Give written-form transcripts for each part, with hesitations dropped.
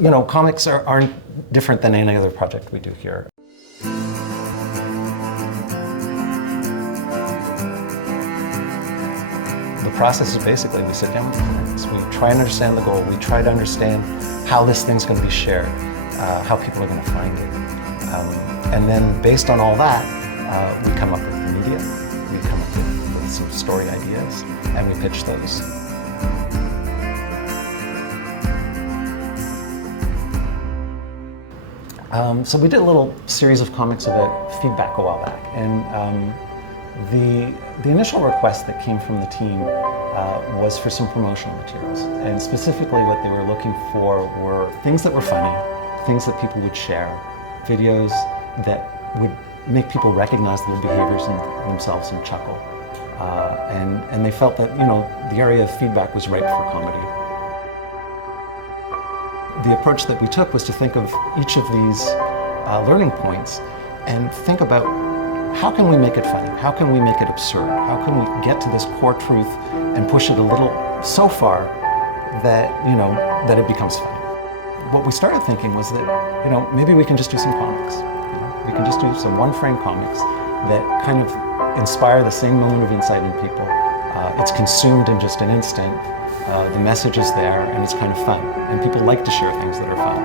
you know, comics aren't different than any other project we do here. The process is basically we sit down with clients, we try and understand the goal, we try to understand how this thing's going to be shared, how people are going to find it. And then based on all that, we come up with the media, we come up with some story ideas, and we pitch those. So we did a little series of comics about feedback a while back, and the initial request that came from the team was for some promotional materials, and specifically what they were looking for were things that were funny, things that people would share, videos that would make people recognize their behaviors in themselves and chuckle. And they felt that, you know, the area of feedback was ripe for comedy. The approach that we took was to think of each of these learning points and think about how can we make it funny? How can we make it absurd? How can we get to this core truth and push it a little so far that, you know, that it becomes funny? What we started thinking was that, you know, maybe we can just do some comics. You know? We can just do some one-frame comics that kind of inspire the same moment of insight in people. It's consumed in just an instant. The message is there, and it's kind of fun. And people like to share things that are fun.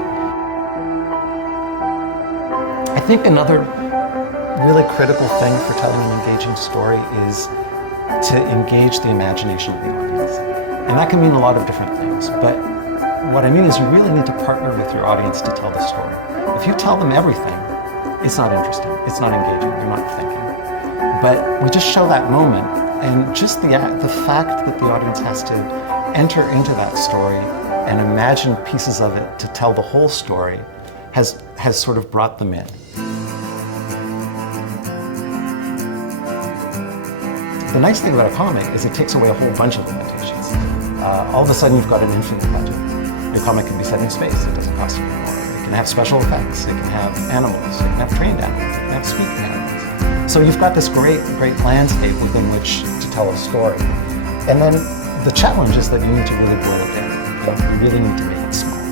I think another really critical thing for telling an engaging story is to engage the imagination of the audience. And that can mean a lot of different things, but what I mean is you really need to partner with your audience to tell the story. If you tell them everything, it's not interesting, it's not engaging, you're not thinking. But we just show that moment, and just the fact that the audience has to enter into that story and imagine pieces of it to tell the whole story has sort of brought them in. The nice thing about a comic is it takes away a whole bunch of limitations. All of a sudden you've got an infinite budget. Your comic can be set in space, it doesn't cost you any more. It can have special effects, it can have animals, it can have trained animals, it can have speaking animals. So you've got this great landscape within which to tell a story. And then the challenge is that you need to really boil it down. You really need to make it small.